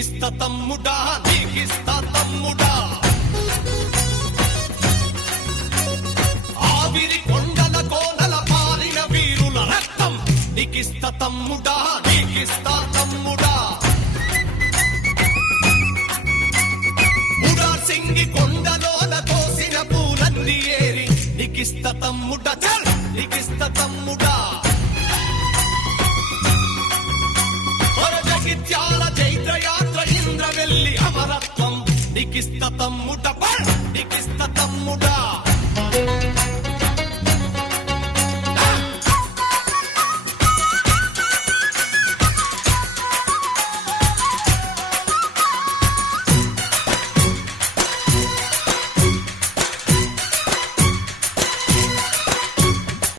నీకిస్త తమ్ముడా నీకిస్త తమ్ముడా ఆవిరి కొండల కోనల పారిన వీరుల రక్తం నీకిస్త తమ్ముడా నీకిస్త తమ్ముడా సింగి కొండలోన కోసిన పూలన్నీ ఏరి నీకిస్త తమ్ముడా చల్ నీకిస్త తమ్ముడా జగిత్యాల చైత్రయాత్ర ఇంద్రవెల్లి అమరత్వం నీకిస్త తమ్ముడా